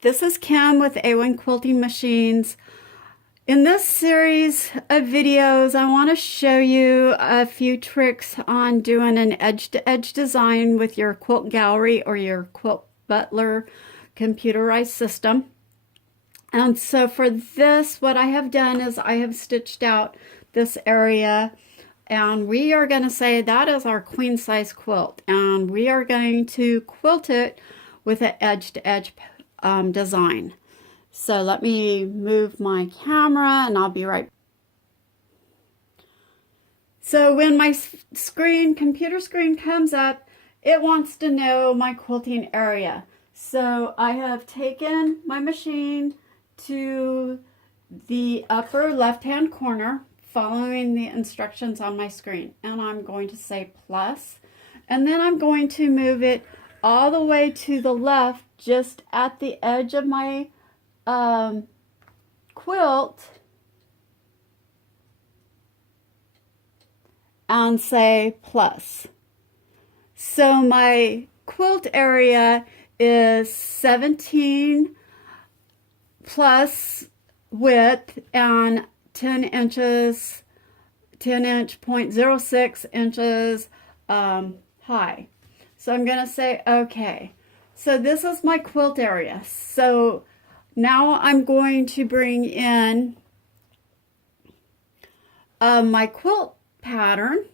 This is Kim with A1 Quilting Machines. In this series of videos, I want to show you a few tricks on doing an edge-to-edge design with your Quilt Gallery or your Quilt Butler computerized system. And so for this, what I have done is I have stitched out this area, and we are going to say that is our queen size quilt, and we are going to quilt it with an edge-to-edge design. So let me move my camera and I'll be right. So when my computer screen comes up, it wants to know my quilting area. So I have taken my machine to the upper left-hand corner, following the instructions on my screen, and I'm going to say plus, and then I'm going to move it all the way to the left, just at the edge of my quilt, and say plus. So my quilt area is 17 plus width and 10 inches, 10-inch 0.06 inches high. So I'm going to say okay. So this is my quilt area. So now I'm going to bring in my quilt pattern.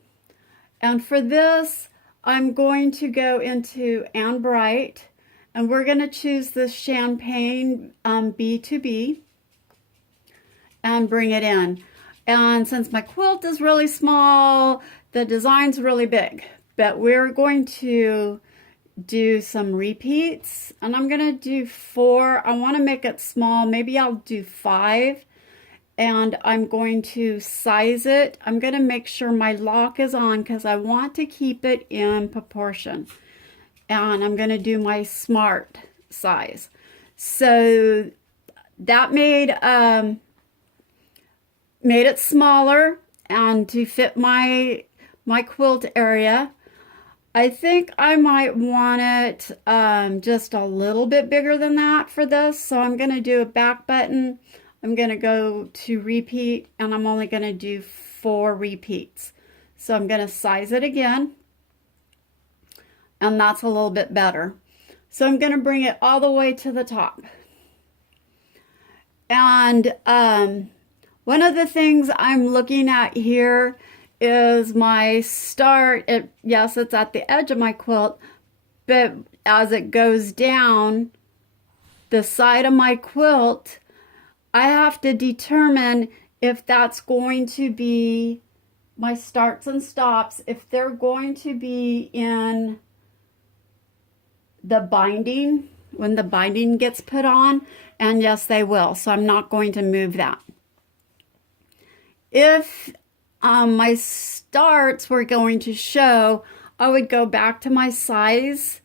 And for this, I'm going to go into And Bright. And we're going to choose this Champagne B2B and bring it in. And since my quilt is really small, the design's really big. But we're going to do some repeats, and I'm going to do 4. I want to make it small. Maybe I'll do 5. And I'm going to size it. I'm going to make sure my lock is on because I want to keep it in proportion. And I'm going to do my smart size. So that made it smaller and to fit my quilt area. I think I might want it just a little bit bigger than that for this. So I'm going to do a back button. I'm going to go to repeat, and I'm only going to do 4 repeats. So I'm going to size it again, and that's a little bit better. So I'm going to bring it all the way to the top. And one of the things I'm looking at here is my start. Yes, it's at the edge of my quilt, but as it goes down the side of my quilt, I have to determine if that's going to be my starts and stops, if they're going to be in the binding when the binding gets put on, and yes, they will. So I'm not going to move that. If my starts were going to show, I would go back to my size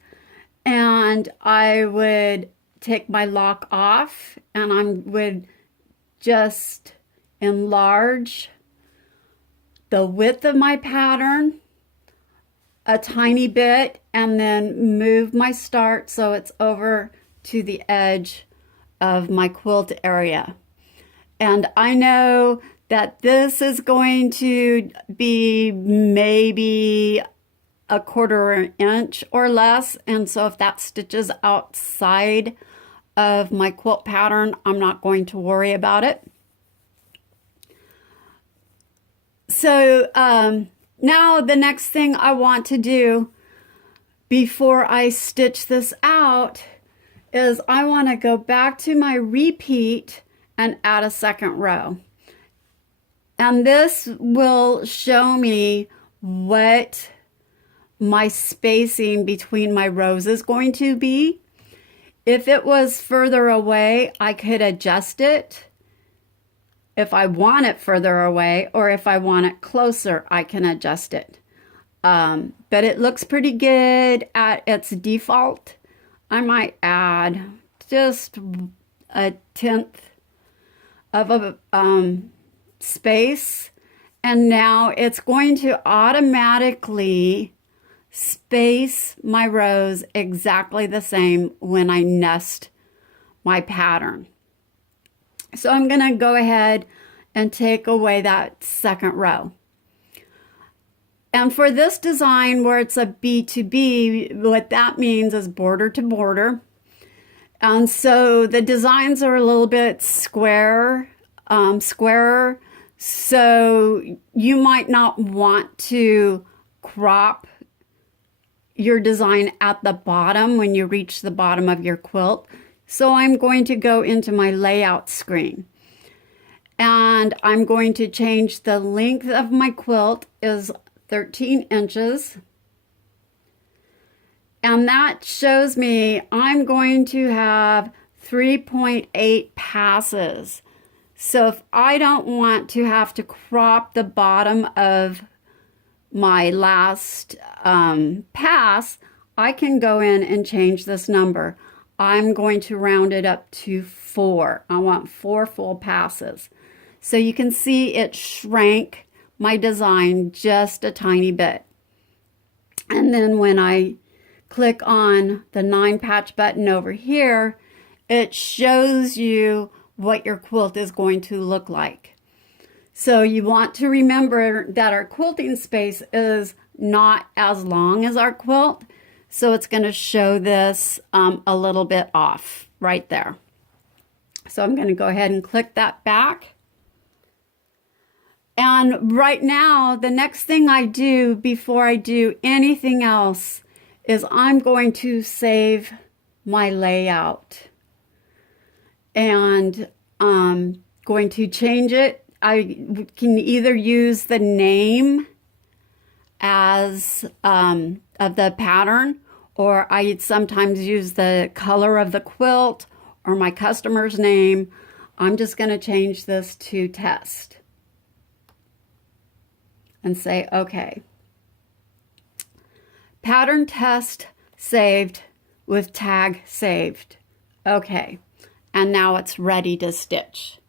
and I would take my lock off, and I would just enlarge the width of my pattern a tiny bit and then move my start so it's over to the edge of my quilt area. And I know that this is going to be maybe a 1/4 inch or less, and so if that stitches outside of my quilt pattern, I'm not going to worry about it. So now the next thing I want to do before I stitch this out is I want to go back to my repeat and add a second row. And this will show me what my spacing between my rows is going to be. If it was further away, I could adjust it. If I want it further away, or if I want it closer, I can adjust it. But it looks pretty good at its default. I might add just 1/10 of a space, and now it's going to automatically space my rows exactly the same when I nest my pattern. So I'm going to go ahead and take away that second row. And for this design where it's a B2B, what that means is border to border. And so the designs are a little bit squarer. So you might not want to crop your design at the bottom when you reach the bottom of your quilt. So I'm going to go into my layout screen. And I'm going to change the length of my quilt is 13 inches. And that shows me I'm going to have 3.8 passes. So if I don't want to have to crop the bottom of my last pass, I can go in and change this number. I'm going to round it up to 4. I want 4 full passes. So you can see it shrank my design just a tiny bit. And then when I click on the 9 patch button over here, it shows you what your quilt is going to look like. So you want to remember that our quilting space is not as long as our quilt. So it's going to show this a little bit off right there. So I'm going to go ahead and click that back. And right now, the next thing I do before I do anything else is I'm going to save my layout. And I'm going to change it. I can either use the name as of the pattern, or I sometimes use the color of the quilt or my customer's name. I'm just going to change this to test and say okay. Pattern test saved with tag saved. Okay, and now it's ready to stitch.